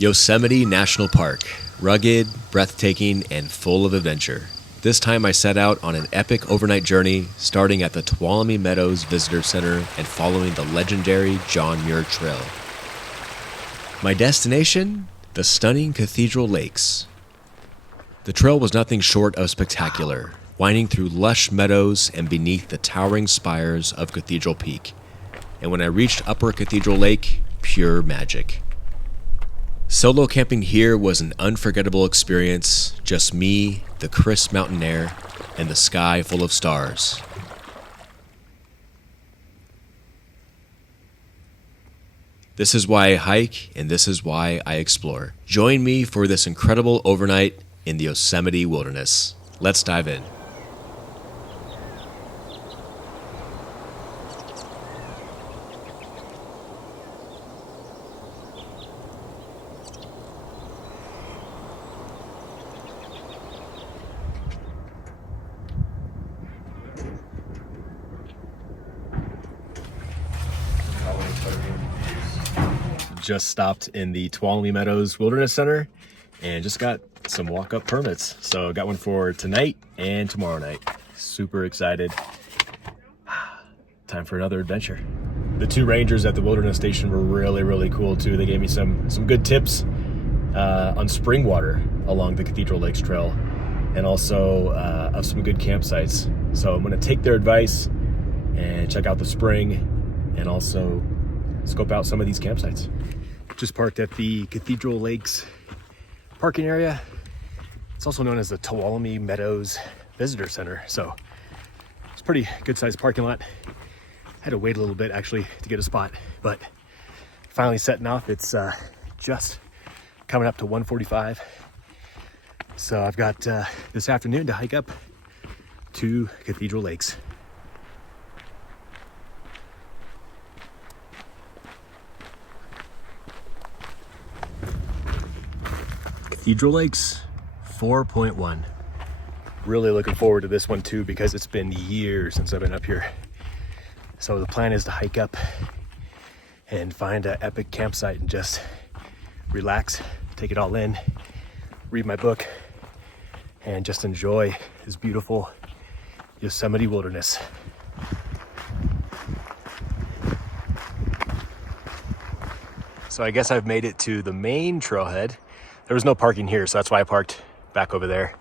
Yosemite National Park, rugged, breathtaking, and full of adventure. This time I set out on an epic overnight journey, starting at the Tuolumne Meadows Visitor Center and following the legendary John Muir Trail. My destination? The stunning Cathedral Lakes. The trail was nothing short of spectacular, winding through lush meadows and beneath the towering spires of Cathedral Peak. And when I reached Upper Cathedral Lake, pure magic. Solo camping here was an unforgettable experience, just me, the crisp mountain air, and the sky full of stars. This is why I hike, and this is why I explore. Join me for this incredible overnight in the Yosemite wilderness. Let's dive in. Just stopped in the Tuolumne Meadows Wilderness Center and just got some walk-up permits. So got one for tonight and tomorrow night. Super excited. Time for another adventure. The two rangers at the wilderness station were really cool too. They gave me some good tips on spring water along the Cathedral Lakes Trail and also of some good campsites. So I'm gonna take their advice and check out the spring and also scope out some of these campsites. Just parked at the Cathedral Lakes parking area. It's also known as the Tuolumne Meadows Visitor Center. So it's a pretty good sized parking lot. Had to wait a little bit actually to get a spot, but finally setting off. It's just coming up to 1:45. So I've got this afternoon to hike up to Cathedral Lakes. Cathedral Lakes 4.1. Really looking forward to this one too because it's been years since I've been up here. So the plan is to hike up and find an epic campsite and just relax, take it all in, read my book, and just enjoy this beautiful Yosemite wilderness. So I guess I've made it to the main trailhead. There was no parking here, so that's why I parked back over there.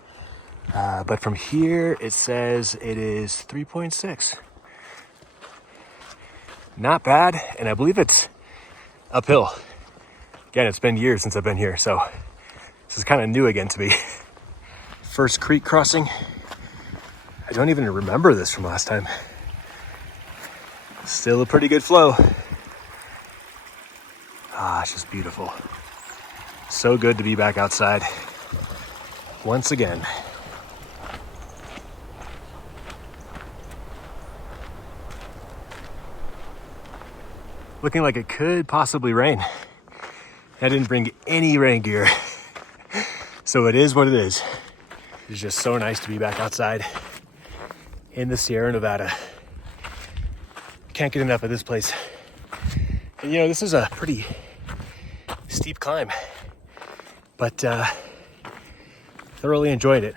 But from here, it says it is 3.6. Not bad, and I believe it's uphill. Again, it's been years since I've been here, so this is kind of new again to me. First creek crossing. I don't even remember this from last time. Still a pretty good flow. It's just beautiful. So good to be back outside once again. Looking like it could possibly rain. I didn't bring any rain gear, so it is what it is. It's just so nice to be back outside in the Sierra Nevada. Can't get enough of this place. And this is a pretty steep climb, but thoroughly enjoyed it.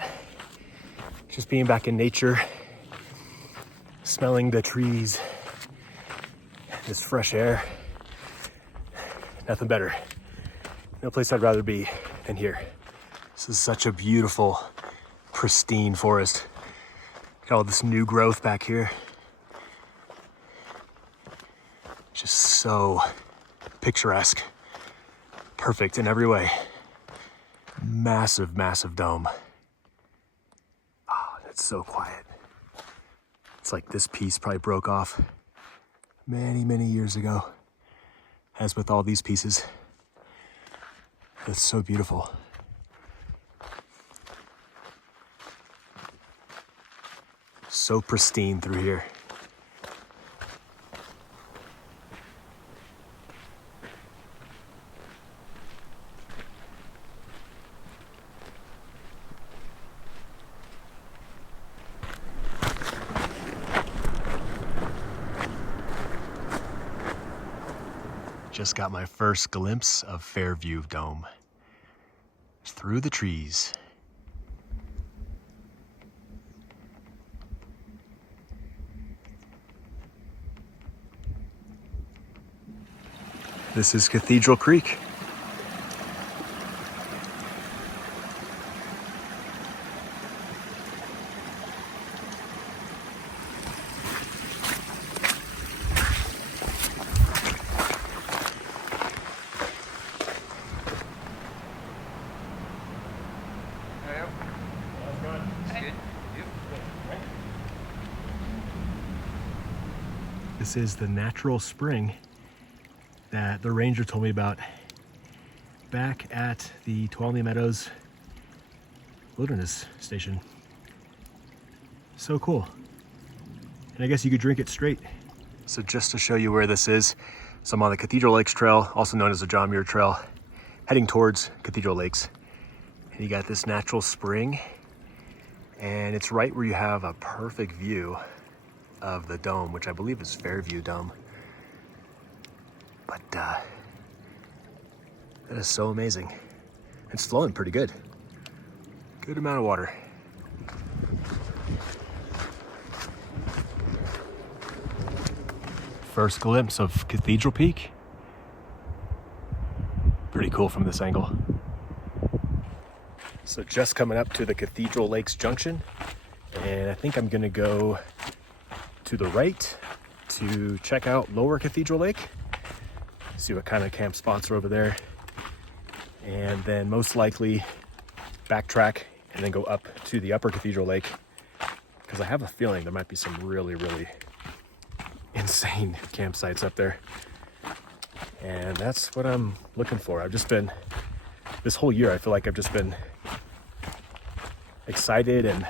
Just being back in nature, smelling the trees, this fresh air. Nothing better. No place I'd rather be than here. This is such a beautiful, pristine forest. Got all this new growth back here. Just so picturesque. Perfect in every way. Massive dome. It's so quiet. It's like this piece probably broke off many years ago, as with all these pieces. It's so beautiful. So pristine through here. Just got my first glimpse of Fairview Dome through the trees. This is Cathedral Creek. This is the natural spring that the ranger told me about back at the Tuolumne Meadows Wilderness Station. So cool. And I guess you could drink it straight. So just to show you where this is, so I'm on the Cathedral Lakes Trail, also known as the John Muir Trail, heading towards Cathedral Lakes. And you got this natural spring, and it's right where you have a perfect view of the dome, which I believe is Fairview Dome. But that is so amazing. It's flowing pretty good. Good amount of water. First glimpse of Cathedral Peak. Pretty cool from this angle. So just coming up to the Cathedral Lakes Junction, and I think I'm gonna go to the right to check out Lower Cathedral Lake, see what kind of camp spots are over there, and then most likely backtrack and then go up to the Upper Cathedral Lake, because I have a feeling there might be some really, really insane campsites up there. And that's what I'm looking for. This whole year, I feel like I've just been excited and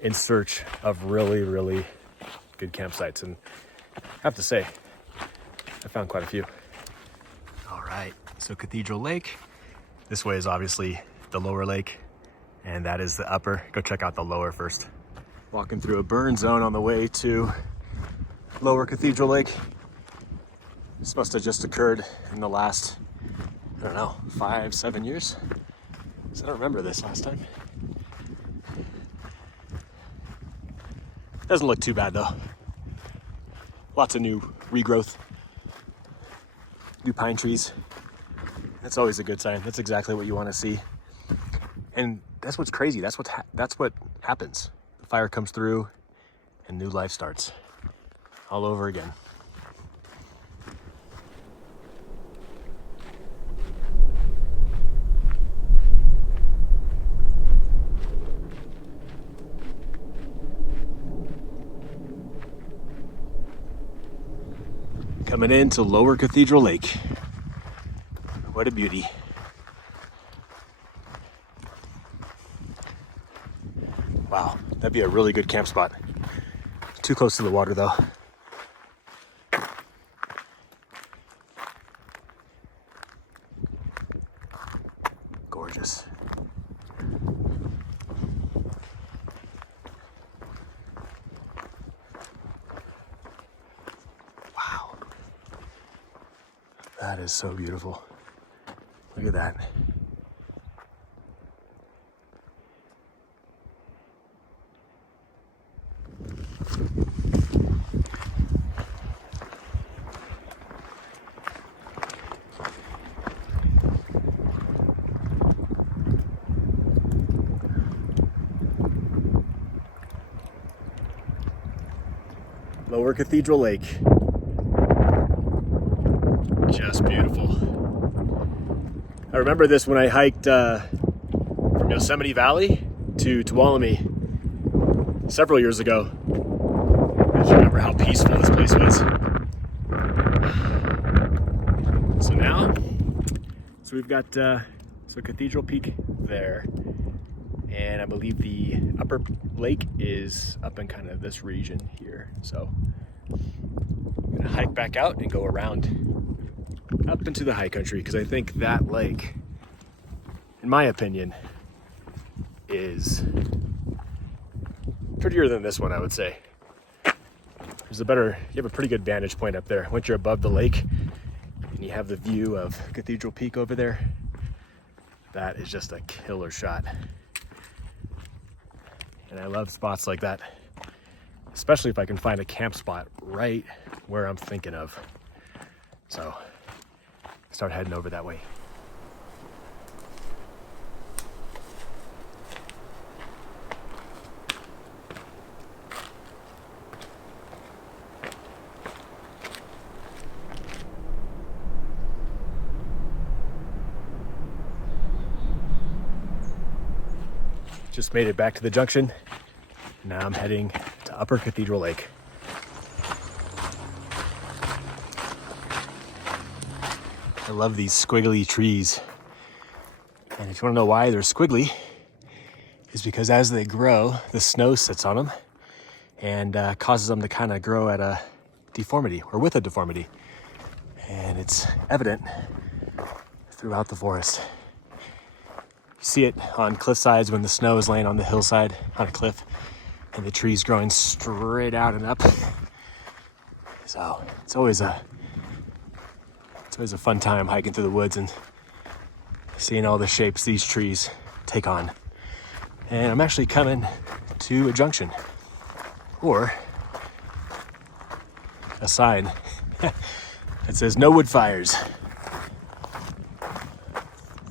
in search of really, really good campsites. And I have to say, I found quite a few. All right, so Cathedral Lake. This way is obviously the lower lake, and that is the upper. Go check out the lower first. Walking through a burn zone on the way to Lower Cathedral Lake. This must have just occurred in the last, I don't know, 5-7 years. So I don't remember this last time. Doesn't look too bad though. Lots of new regrowth, new pine trees. That's always a good sign. That's exactly what you want to see. And that's what's crazy. That's what happens. The fire comes through and new life starts all over again. Coming into Lower Cathedral Lake. What a beauty. Wow, that'd be a really good camp spot. Too close to the water though. Gorgeous. Wow. That is so beautiful. Look at that. Lower Cathedral Lake. Just beautiful. I remember this when I hiked from Yosemite Valley to Tuolumne several years ago. I just remember how peaceful this place was. So we've got Cathedral Peak there, and I believe the Upper Lake is up in kind of this region here. So I'm gonna hike back out and go around up into the high country, because I think that lake, in my opinion, is prettier than this one, I would say. You have a pretty good vantage point up there. Once you're above the lake, and you have the view of Cathedral Peak over there. That is just a killer shot. And I love spots like that, especially if I can find a camp spot right where I'm thinking of. So start heading over that way. Just made it back to the junction. Now I'm heading to Upper Cathedral Lake. I love these squiggly trees. And if you want to know why they're squiggly, is because as they grow, the snow sits on them and causes them to kind of grow at a deformity, or with a deformity. And it's evident throughout the forest. You see it on cliff sides when the snow is laying on the hillside on a cliff and the trees growing straight out and up. So it's always a fun time hiking through the woods and seeing all the shapes these trees take on. And I'm actually coming to a junction, or a sign that says no wood fires.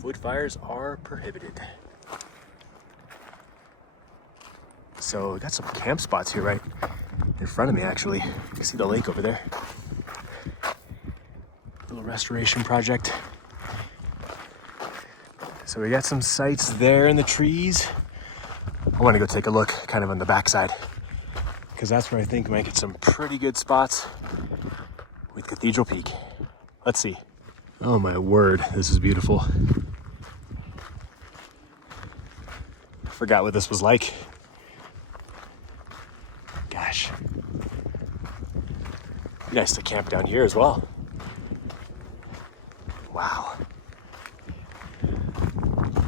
Wood fires are prohibited. So we got some camp spots here right in front of me, actually. You can see the lake over there. Little restoration project. So we got some sites there in the trees. I want to go take a look kind of on the backside, because that's where I think we might get some pretty good spots with Cathedral Peak. Let's see. Oh my word, this is beautiful. Forgot what this was like. Gosh. Be nice to camp down here as well. Wow.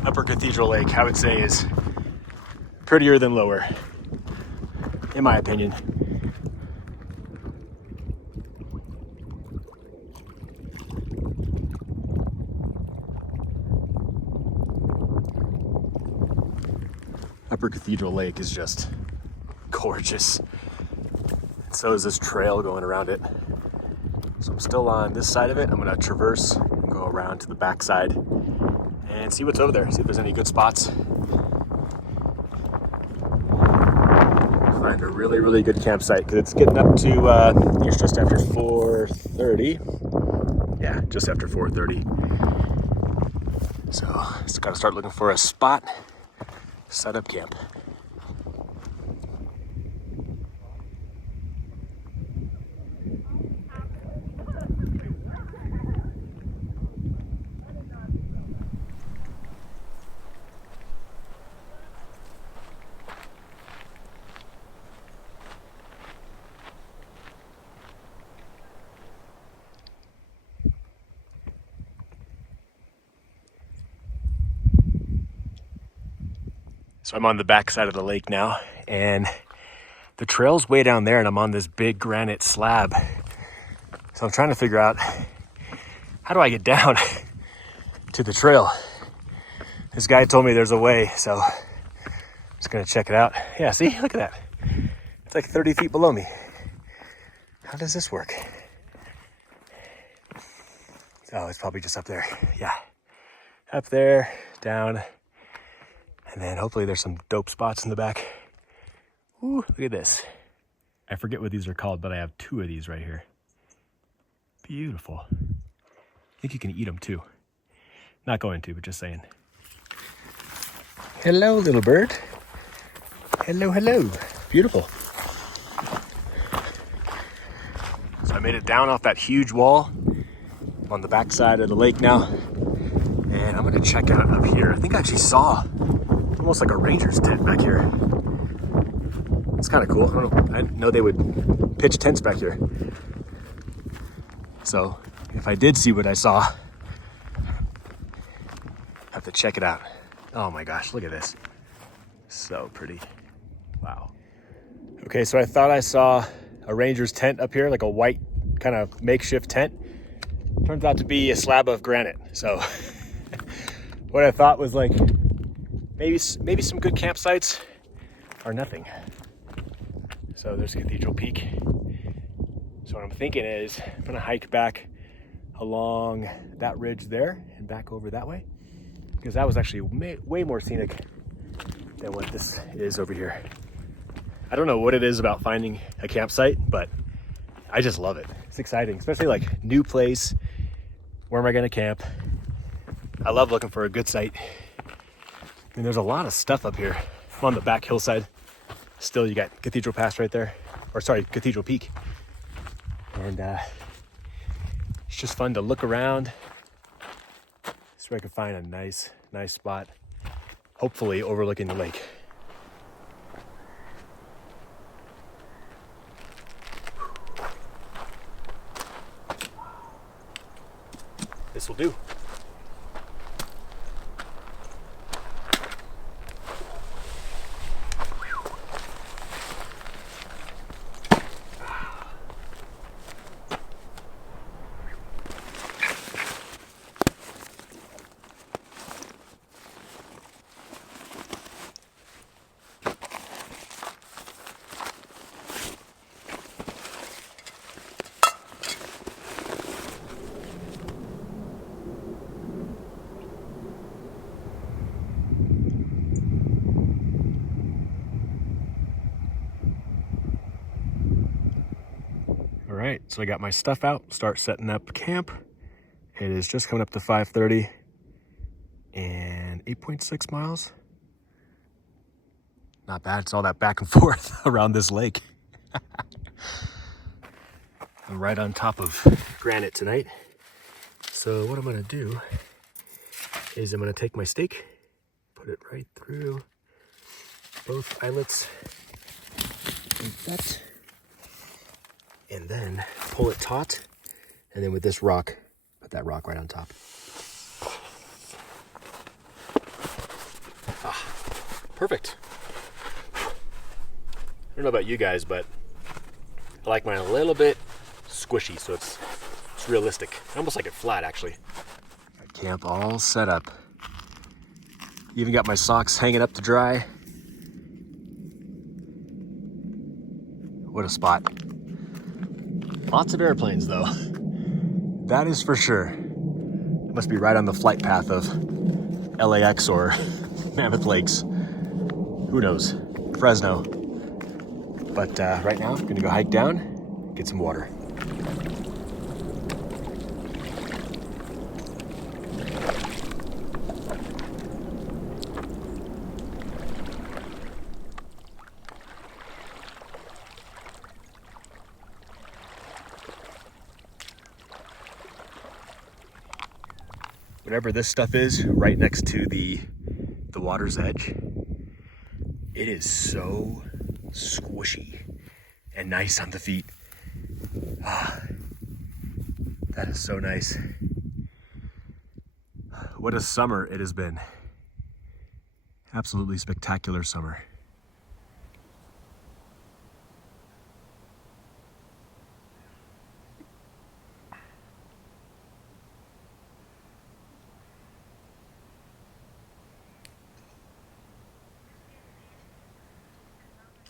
Upper Cathedral Lake, I would say, is prettier than lower, in my opinion. Upper Cathedral Lake is just gorgeous. And so is this trail going around it. So I'm still on this side of it. I'm gonna traverse, go around to the back side and see what's over there, see if there's any good spots. Find a really, really good campsite, because it's getting up to, I think it's just after 4:30. Yeah, just after 4:30. So just gotta start looking for a spot, set up camp. So I'm on the back side of the lake now, and the trail's way down there, and I'm on this big granite slab. So I'm trying to figure out, how do I get down to the trail? This guy told me there's a way, so I'm just gonna check it out. Yeah, see, look at that. It's like 30 feet below me. How does this work? Oh, it's probably just up there. Yeah, up there, down. And then hopefully there's some dope spots in the back. Ooh, look at this. I forget what these are called, but I have 2 of these right here. Beautiful. I think you can eat them too. Not going to, but just saying. Hello, little bird. Hello, hello. Beautiful. So I made it down off that huge wall. I'm on the back side of the lake now. And I'm gonna check out up here. I think I actually saw almost like a ranger's tent back here. It's kind of cool. I didn't know they would pitch tents back here. So if I did see what I saw, I have to check it out. Oh my gosh, look at this. So pretty. Wow. Okay, so I thought I saw a ranger's tent up here, like a white kind of makeshift tent. Turns out to be a slab of granite. So what I thought was like maybe some good campsites are nothing. So there's Cathedral Peak. So what I'm thinking is I'm gonna hike back along that ridge there and back over that way, because that was actually way more scenic than what this is over here. I don't know what it is about finding a campsite, but I just love it. It's exciting, especially like new place. Where am I gonna camp? I love looking for a good site. And there's a lot of stuff up here. I'm on the back hillside. Still, you got Cathedral Pass right there, or sorry, Cathedral Peak. And it's just fun to look around. So I can find a nice spot, hopefully overlooking the lake. This will do. All right, so I got my stuff out, start setting up camp. It is just coming up to 5:30 and 8.6 miles. Not bad, it's all that back and forth around this lake. I'm right on top of granite tonight. So what I'm gonna do is I'm gonna take my stake, put it right through both eyelets like that, and then pull it taut, and then with this rock, put that rock right on top. Ah, perfect. I don't know about you guys, but I like mine a little bit squishy, so it's realistic. I almost like it flat, actually. Got camp all set up. Even got my socks hanging up to dry. What a spot. Lots of airplanes, though. That is for sure. It must be right on the flight path of LAX or Mammoth Lakes. Who knows? Fresno. But right now, I'm gonna go hike down, get some water. Whatever this stuff is right next to the water's edge, it is so squishy and nice on the feet. Ah, that is so nice. What a summer it has been. Absolutely spectacular summer.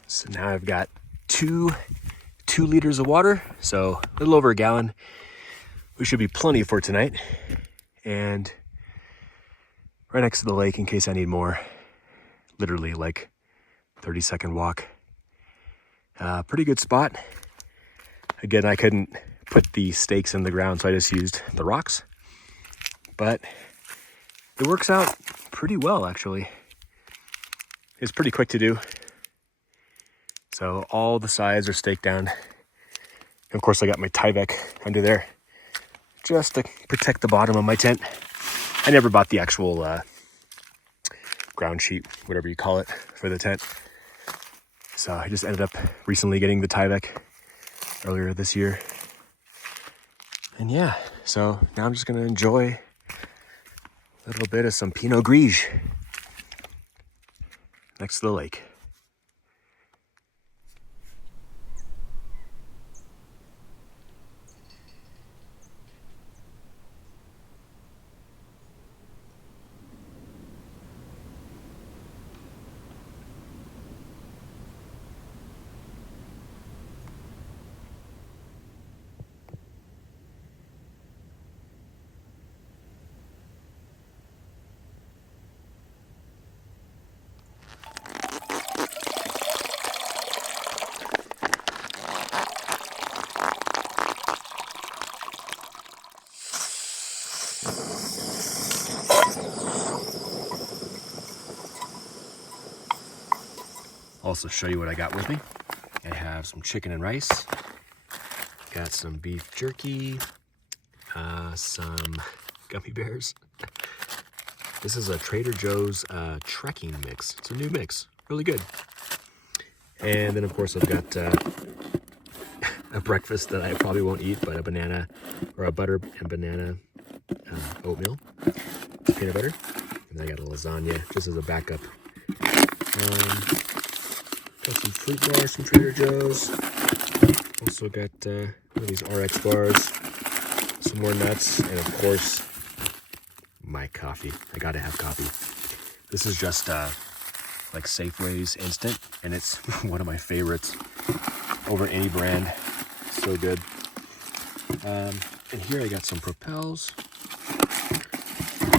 So now I've got two 2 liters of water, so a little over a gallon. We should be plenty for tonight. And right next to the lake in case I need more. Literally like 30-second walk. Pretty good spot. Again, I couldn't put the stakes in the ground, so I just used the rocks. But it works out pretty well, actually. It's pretty quick to do. So all the sides are staked down. And of course, I got my Tyvek under there just to protect the bottom of my tent. I never bought the actual ground sheet, whatever you call it, for the tent. So I just ended up recently getting the Tyvek earlier this year. And yeah, so now I'm just gonna enjoy a little bit of some Pinot Gris next to the lake. also show you what I got with me. I have some chicken and rice, got some beef jerky, some gummy bears. This is a Trader Joe's trekking mix. It's a new mix, really good. And then of course I've got a breakfast that I probably won't eat, but a banana, or a butter and banana oatmeal, peanut butter. And then I got a lasagna just as a backup. Got some fruit bars from Trader Joe's. Also got one of these RX bars, some more nuts, and of course, my coffee. I gotta have coffee. This is just like Safeway's Instant, and it's one of my favorites over any brand. So good. And here I got some Propels,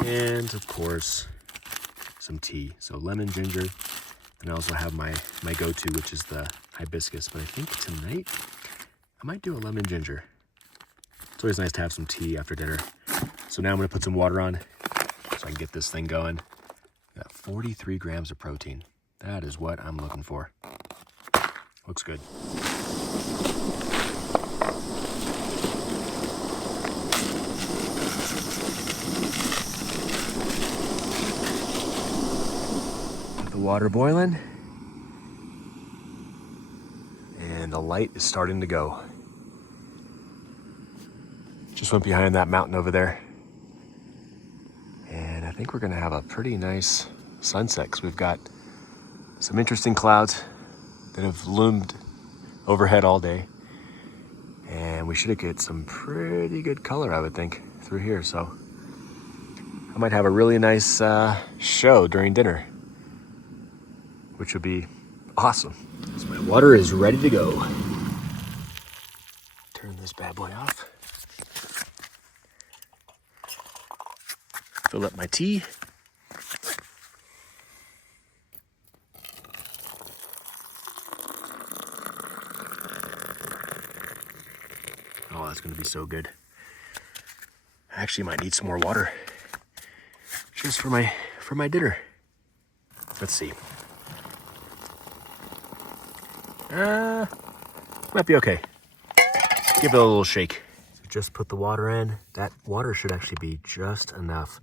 and of course, some tea. So lemon ginger, and I also have my go-to, which is the hibiscus. But I think tonight I might do a lemon ginger. It's always nice to have some tea after dinner. So now I'm gonna put some water on so I can get this thing going. Got 43 grams of protein. That is what I'm looking for. Looks good. Got the water boiling. And the light is starting to go. Just went behind that mountain over there. And I think we're gonna have a pretty nice sunset because we've got some interesting clouds that have loomed overhead all day. And we should get some pretty good color, I would think, through here. So I might have a really nice show during dinner, which would be awesome. So my water is ready to go. Turn this bad boy off. Fill up my tea. Oh, that's gonna be so good. I actually might need some more water just for my dinner. Let's see. Might be okay. Give it a little shake. Just put the water in. That water should actually be just enough.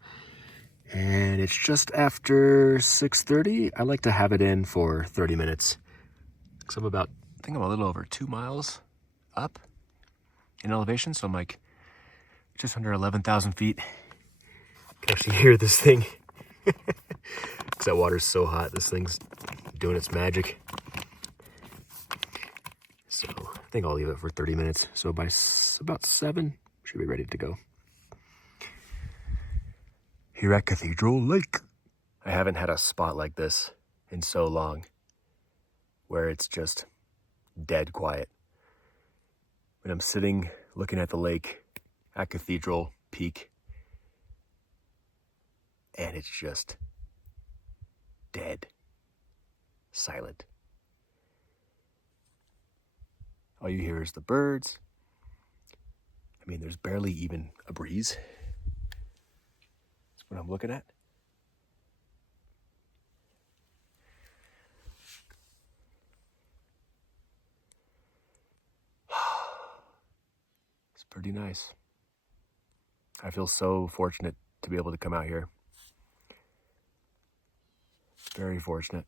And it's just after 6:30. I like to have it in for 30 minutes. Because I think I'm a little over 2 miles up in elevation. So I'm like just under 11,000 feet. I can actually hear this thing. Because that water's so hot. This thing's doing its magic. So I think I'll leave it for 30 minutes. So by about 7, should be ready to go. Here at Cathedral Lake. I haven't had a spot like this in so long, where it's just dead quiet. When I'm sitting looking at the lake at Cathedral Peak, and it's just dead silent. All you hear is the birds. I mean, there's barely even a breeze. That's what I'm looking at. It's pretty nice. I feel so fortunate to be able to come out here. Very fortunate.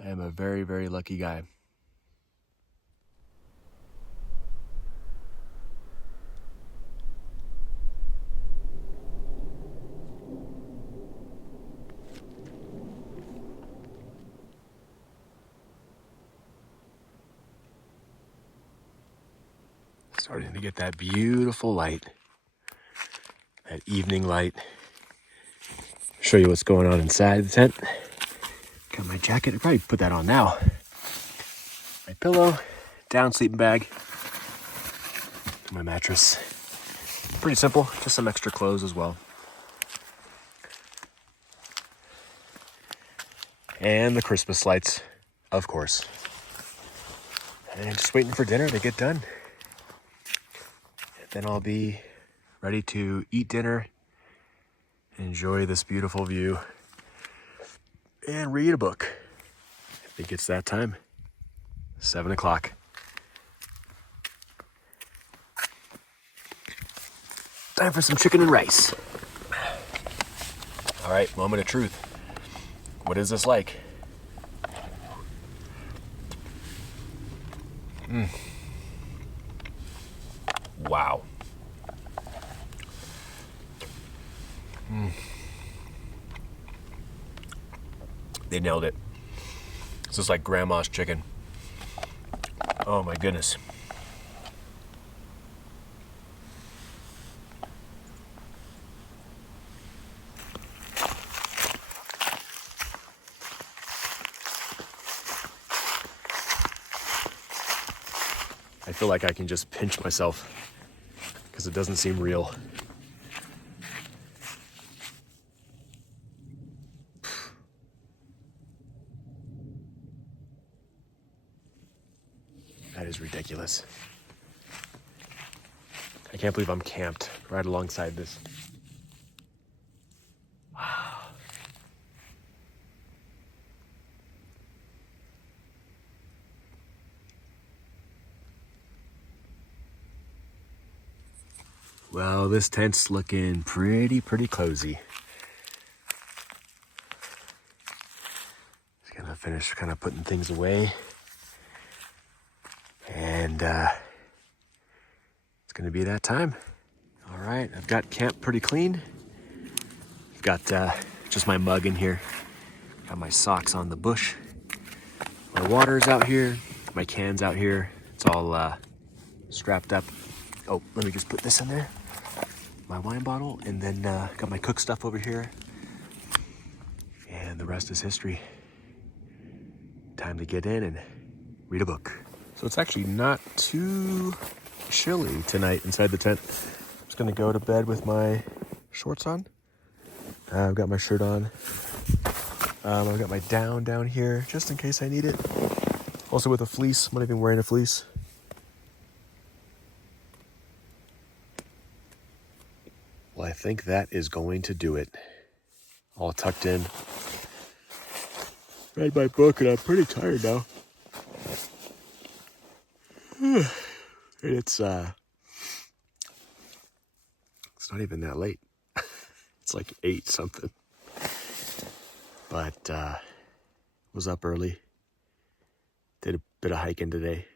I am a very, very lucky guy. Starting to get that beautiful light, that evening light. Show you what's going on inside the tent. Got my jacket. I'll probably put that on now. My pillow, down sleeping bag, my mattress. Pretty simple, just some extra clothes as well. And the Christmas lights, of course. And just waiting for dinner to get done. And then I'll be ready to eat dinner and enjoy this beautiful view and read a book. I think it's that time. 7 o'clock. Time for some chicken and rice. All right, moment of truth. What is this like? Wow. They nailed it. This is like grandma's chicken. Oh my goodness. I feel like I can just pinch myself because it doesn't seem real. That is ridiculous. I can't believe I'm camped right alongside this. Wow. Well, this tent's looking pretty cozy. Just gonna finish kind of putting things away. And it's gonna be that time. All right, I've got camp pretty clean. I've got just my mug in here. Got my socks on the bush. My water's out here. My can's out here. It's all strapped up. Oh, let me just put this in there. My wine bottle, and then got my cook stuff over here. And the rest is history. Time to get in and read a book. So it's actually not too chilly tonight inside the tent. I'm just gonna go to bed with my shorts on. I've got my shirt on. I've got my down here just in case I need it. Also with a fleece. I'm not even wearing a fleece. Well, I think that is going to do it. All tucked in. Read my book and I'm pretty tired now. And it's not even that late. It's like 8 something. But was up early. Did a bit of hiking today.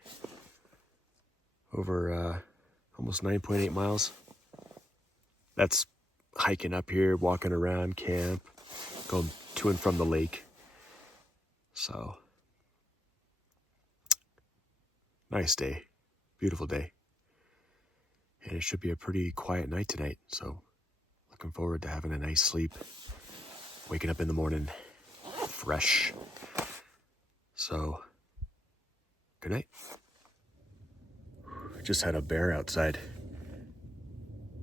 Over almost 9.8 miles. That's hiking up here, walking around camp, going to and from the lake. So, nice day, beautiful day. And it should be a pretty quiet night tonight. So, looking forward to having a nice sleep. Waking up in the morning, fresh. So, good night. I just had a bear outside.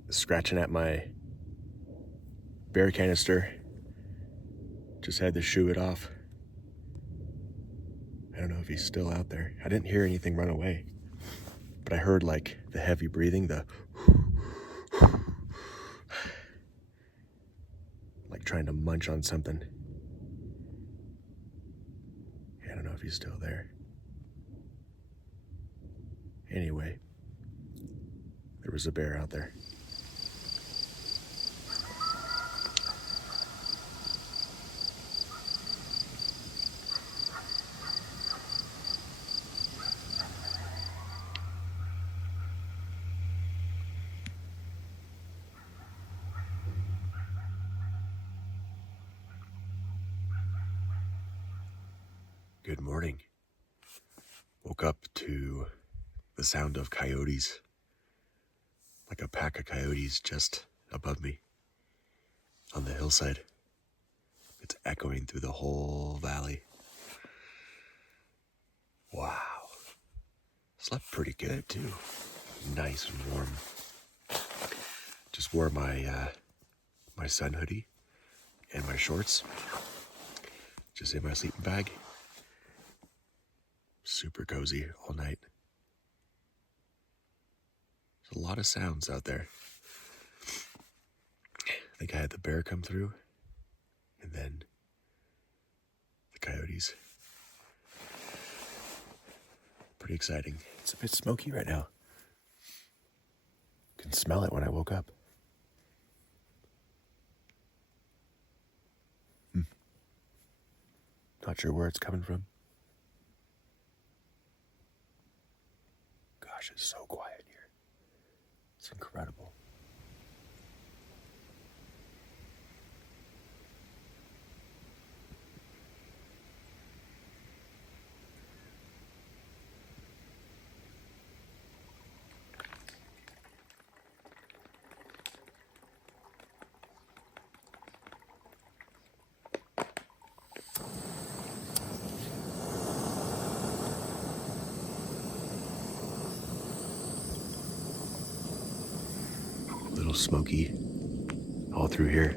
Scratching at my bear canister. Just had to shoo it off. I don't know if he's still out there. I didn't hear anything run away, but I heard like the heavy breathing, the like trying to munch on something. I don't know if he's still there. Anyway, there was a bear out there. Good morning. Woke up to the sound of coyotes. Like a pack of coyotes just above me on the hillside. It's echoing through the whole valley. Wow. Slept pretty good too. Nice and warm. Just wore my my sun hoodie and my shorts. Just in my sleeping bag. Super cozy all night. There's a lot of sounds out there. I think I had the bear come through, and then coyotes. Pretty exciting. It's a bit smoky right now. Can smell it when I woke up. Not sure where it's coming from. Gosh, it's so quiet here. It's incredible. Little smoky all through here.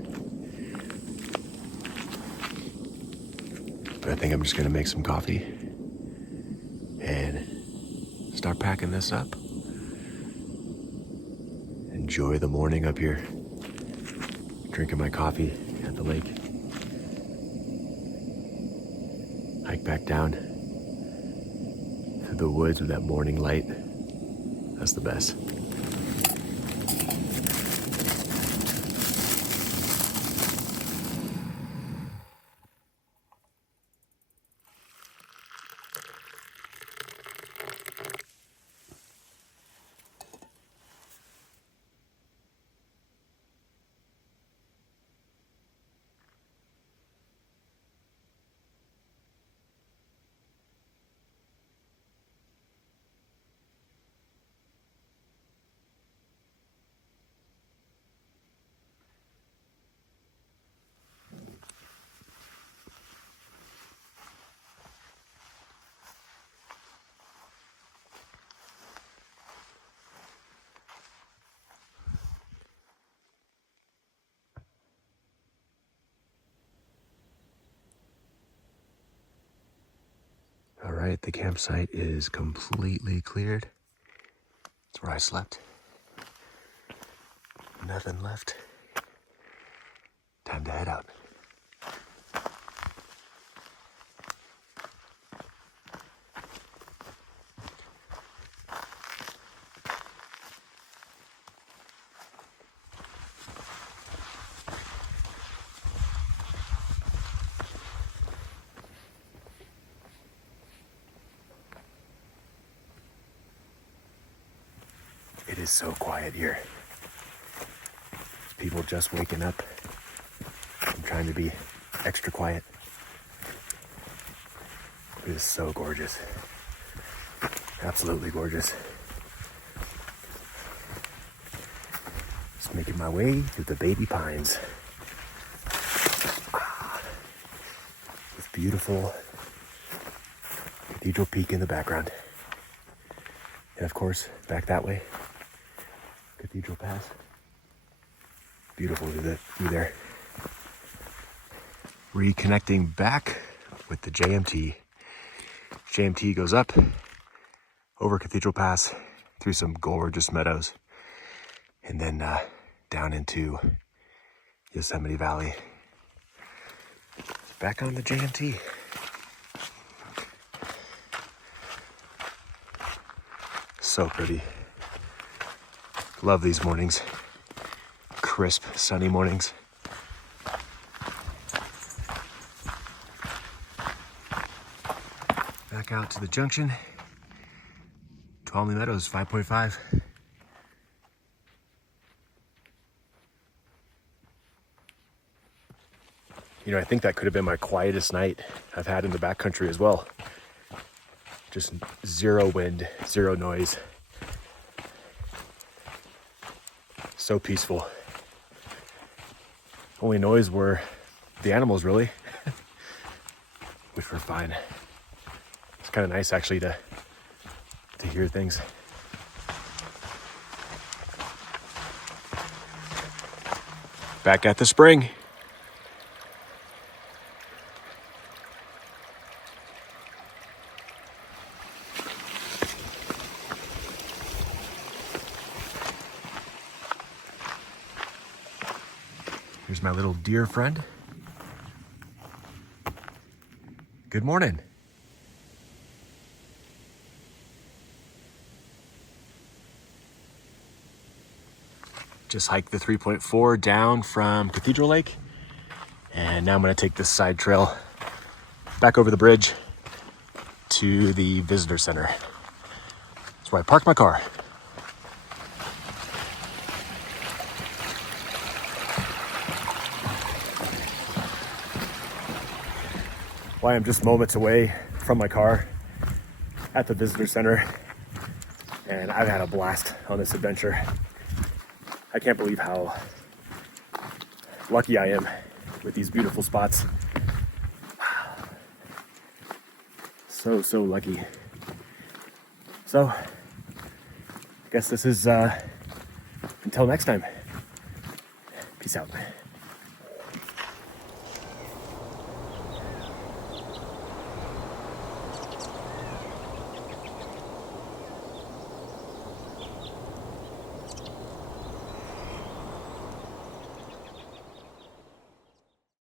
But I think I'm just gonna make some coffee and start packing this up. Enjoy the morning up here. Drinking my coffee at the lake. Hike back down through the woods with that morning light. That's the best. All right, the campsite is completely cleared. That's where I slept. Nothing left. Time to head out. It is so quiet here. People just waking up. I'm trying to be extra quiet. It is so gorgeous. Absolutely gorgeous. Just making my way through the baby pines. With beautiful Cathedral Peak in the background. And of course, back that way, Cathedral Pass. Beautiful view there. Reconnecting back with the JMT. JMT goes up over Cathedral Pass through some gorgeous meadows and then down into Yosemite Valley. Back on the JMT. So pretty. Love these mornings. Crisp, sunny mornings. Back out to the junction. Tuolumne Meadows, 5.5. You know, I think that could have been my quietest night I've had in the backcountry as well. Just zero wind, zero noise. So peaceful. Only noise were the animals, really, which were fine. It's kind of nice, actually, to hear things. Back at the spring. Here's my little deer friend. Good morning. Just hiked the 3.4 down from Cathedral Lake, and now I'm going to take this side trail back over the bridge to the visitor center. That's where I parked my car. Well, I'm just moments away from my car at the visitor center, and I've had a blast on this adventure. I can't believe how lucky I am with these beautiful spots. So lucky. So, I guess this is until next time. Peace out.